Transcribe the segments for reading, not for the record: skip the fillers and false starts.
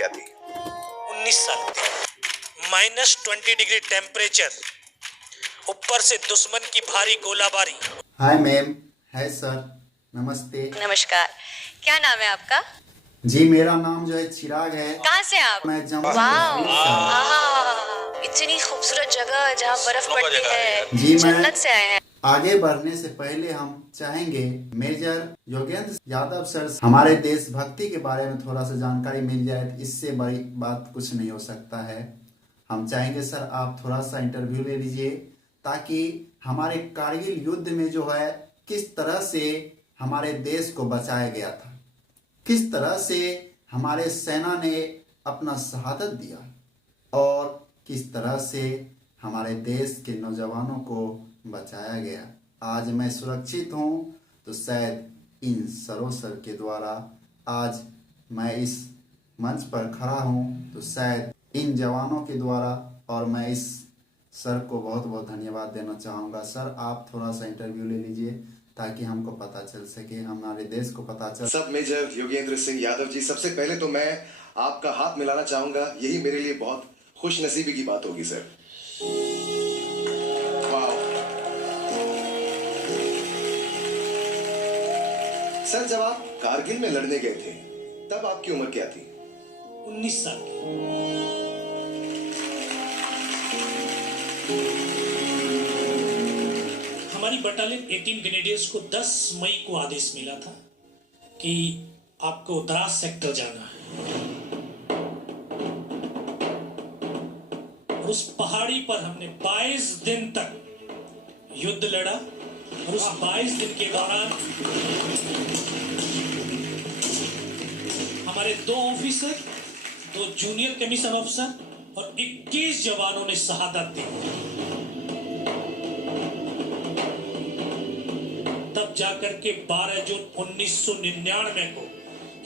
क्या थी? 19 साल थी। -20 डिग्री टेम्परेचर, ऊपर से दुश्मन की भारी गोलाबारी। Hi ma'am. है सर। नमस्ते। नमस्कार, क्या नाम है आपका? जी मेरा नाम जो है चिराग है। कहाँ से आप? मैं जम्मू वाओ, कश्मीर से हूँ। इतनी खूबसूरत जगह जहाँ बर्फ पड़ती है। जी मैं जन्नत से आए हैं। आगे बढ़ने से पहले हम चाहेंगे मेजर योगेंद्र यादव सर से हमारे देशभक्ति के बारे में थोड़ा सा जानकारी मिल जाए। इससे बड़ी बात कुछ नहीं हो सकता है। हम चाहेंगे सर आप थोड़ा सा इंटरव्यू ले लीजिए ताकि हमारे कारगिल युद्ध में जो है किस तरह से हमारे देश को बचाया गया था, किस तरह से हमारे सेना ने अपना शहादत दिया और किस तरह से हमारे देश के नौजवानों को बचाया गया। आज मैं सुरक्षित हूँ तो शायद इन सरों सर के द्वारा आज मैं इस मंच पर खड़ा हूँ तो शायद इन जवानों के द्वारा, और मैं इस सर को बहुत बहुत धन्यवाद देना चाहूँगा। सर आप थोड़ा सा इंटरव्यू ले लीजिए ताकि हमको पता चल सके, हमारे देश को पता चल। सब मेजर योगेंद्र सिंह यादव जी, सबसे पहले तो मैं आपका हाथ मिलाना चाहूंगा। यही मेरे लिए बहुत खुश नसीबी की बात होगी सर। वाह सर, जब आप कारगिल में लड़ने गए थे तब आपकी उम्र क्या थी? 19 साल की। हमारी बटालियन 18 ग्रेनेडियर्स को 10 मई को आदेश मिला था कि आपको द्रास सेक्टर जाना है। और उस पहाड़ी पर हमने 22 दिन तक युद्ध लड़ा और उस 22 दिन के दौरान हमारे 2 ऑफिसर, 2 जूनियर कमीशन ऑफिसर और 21 जवानों ने शहादत दी। तब जाकर के 12 जून 1999 को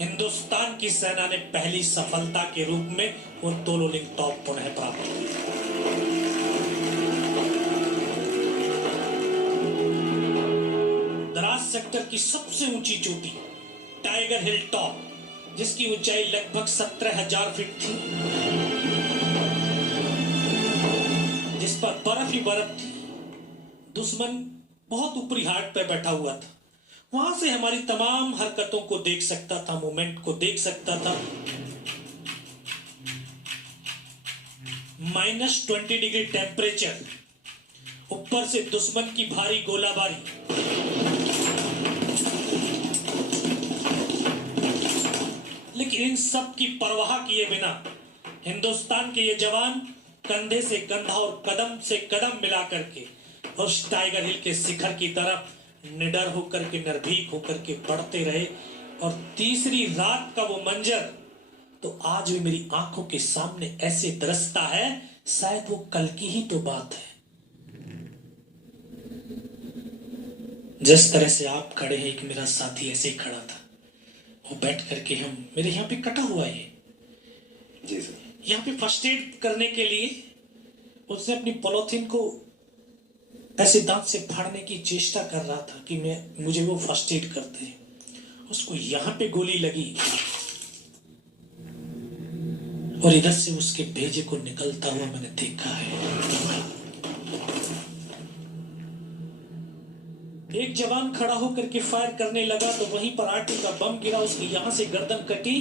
हिंदुस्तान की सेना ने पहली सफलता के रूप में वो तोलोलिंग टॉप पुनः प्राप्त की। द्रास सेक्टर की सबसे ऊंची चोटी टाइगर हिल टॉप, जिसकी ऊंचाई लगभग 17,000 फीट थी, जिस पर बर्फ ही बर्फ थी। दुश्मन बहुत ऊपरी हाट पे बैठा हुआ था। वहां से हमारी तमाम हरकतों को देख सकता था, मूवमेंट को देख सकता था। -20 डिग्री टेम्परेचर, ऊपर से दुश्मन की भारी गोलाबारी। लेकिन इन सब की परवाह किए बिना हिंदुस्तान के ये जवान कंधे से कंधा और कदम से कदम मिला करके उस टाइगर हिल के शिखर की तरफ निडर होकर के, निर्भीक होकर के बढ़ते रहे। और तीसरी रात का वो मंजर तो आज भी मेरी आंखों के सामने ऐसे दरसता है, शायद वो कल की ही तो बात है। जिस तरह से आप खड़े हैं, एक मेरा साथी ऐसे ही खड़ा था। वो बैठ करके हम मेरे यहाँ पे कटा हुआ है जी सर, यहाँ पे फर्स्ट एड करने के लिए उसने अपनी पॉलिथीन को ऐसे दांत से फाड़ने की चेष्टा कर रहा था कि मुझे वो फर्स्ट एड करते हैं। उसको यहाँ पे गोली लगी और इधर से उसके भेजे को निकलता हुआ मैंने देखा है। एक जवान खड़ा होकर के फायर करने लगा तो वहीं पर आरटी का बम गिरा, उसकी यहां से गर्दन कटी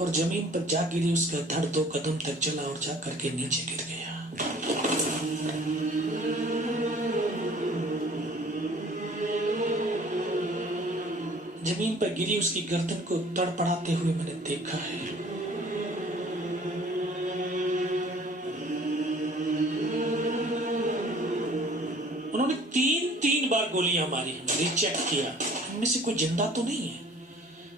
और जमीन पर जा गिरी। उसका धड़ 2 कदम तक चला और जा करके नीचे गिर गया। जमीन पर गिरी उसकी गर्दन को तड़पड़ाते हुए मैंने देखा है। उन्होंने 3 बार गोलियां मारी, रिचेक किया, इनमें से कोई जिंदा तो नहीं है।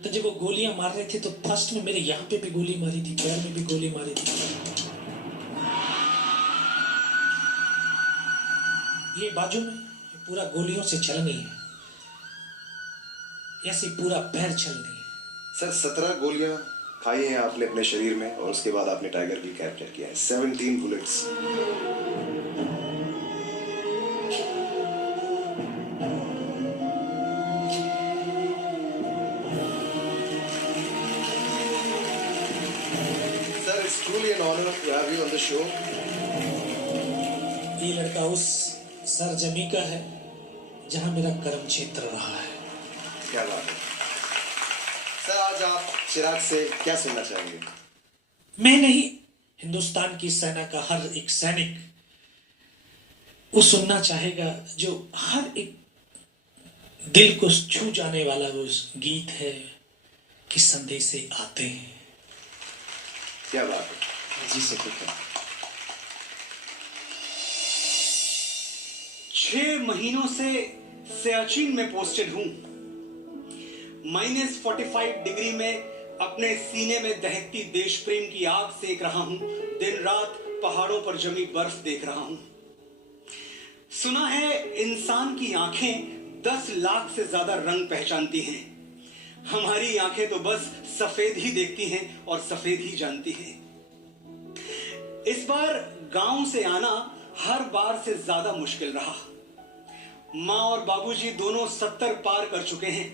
तो जब वो गोलियां मार रहे थे तो फर्स्ट में मेरे यहाँ पे भी गोली मारी थी, पैर में भी गोली मारी थी। ये बाजू में ये पूरा गोलियों से छलनी है, ऐसे पूरा पैर छलनी है। सर 17 गोलियां खाई हैं आपने अपने शरीर में और उसके बाद आपने टाइगर हिल कैप्चर किया है। 17 bullets. truly an honor to have you on the show. ये लड़का उस सरजमी का है जहां मेरा कर्म क्षेत्र रहा है। क्या बात है सर, आज आप चिराग से क्या सुनना चाहेंगे? मैं नहीं, हिंदुस्तान की सेना का हर एक सैनिक वो सुनना चाहेगा जो हर एक दिल को छू जाने वाला वो गीत है कि संदेशे आते हैं। क्या बात है जी सर। 6 महीनों से सियाचिन में पोस्टेड हूं। -45 डिग्री में अपने सीने में दहकती देश प्रेम की आग सेक रहा हूं। दिन रात पहाड़ों पर जमी बर्फ देख रहा हूं। सुना है इंसान की आंखें 10 लाख से ज्यादा रंग पहचानती हैं। हमारी आंखें तो बस सफेद ही देखती हैं और सफेद ही जानती हैं। इस बार गांव से आना हर बार से ज्यादा मुश्किल रहा। माँ और बाबूजी दोनों 70 पार कर चुके हैं।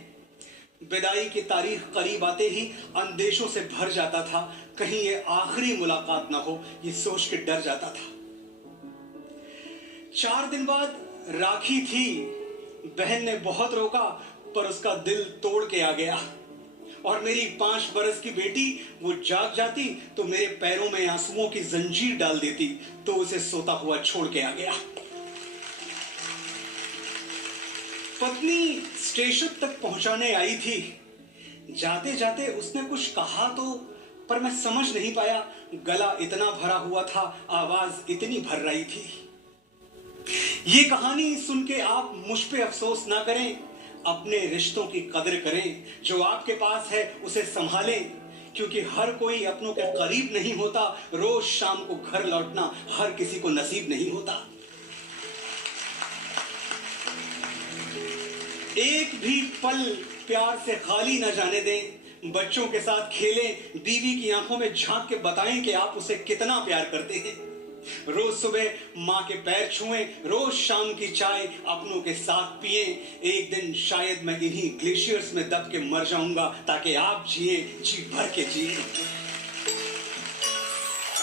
विदाई की तारीख करीब आते ही अंदेशों से भर जाता था, कहीं ये आखिरी मुलाकात ना हो, ये सोच के डर जाता था। 4 दिन बाद राखी थी। बहन ने बहुत रोका पर उसका दिल तोड़ के आ गया। और मेरी 5 बरस की बेटी वो जाग जाती तो मेरे पैरों में आंसुओं की जंजीर डाल देती, तो उसे सोता हुआ छोड़ के आ गया। पत्नी स्टेशन तक पहुंचाने आई थी। जाते जाते उसने कुछ कहा तो, पर मैं समझ नहीं पाया। गला इतना भरा हुआ था, आवाज इतनी भर्राई थी। ये कहानी सुन के आप मुझ पे अफसोस ना करें, अपने रिश्तों की कदर करें। जो आपके पास है उसे संभालें, क्योंकि हर कोई अपनों के करीब नहीं होता। रोज शाम को घर लौटना हर किसी को नसीब नहीं होता। एक भी पल प्यार से खाली न जाने दें। बच्चों के साथ खेलें, बीवी की आंखों में झांक के बताएं कि आप उसे कितना प्यार करते हैं। रोज सुबह माँ के पैर छुएं, रोज शाम की चाय अपनों के साथ पिएं। एक दिन शायद मैं इन्हीं ग्लेशियर्स में दब के मर जाऊंगा, ताकि आप जिए, जी भर के जिए।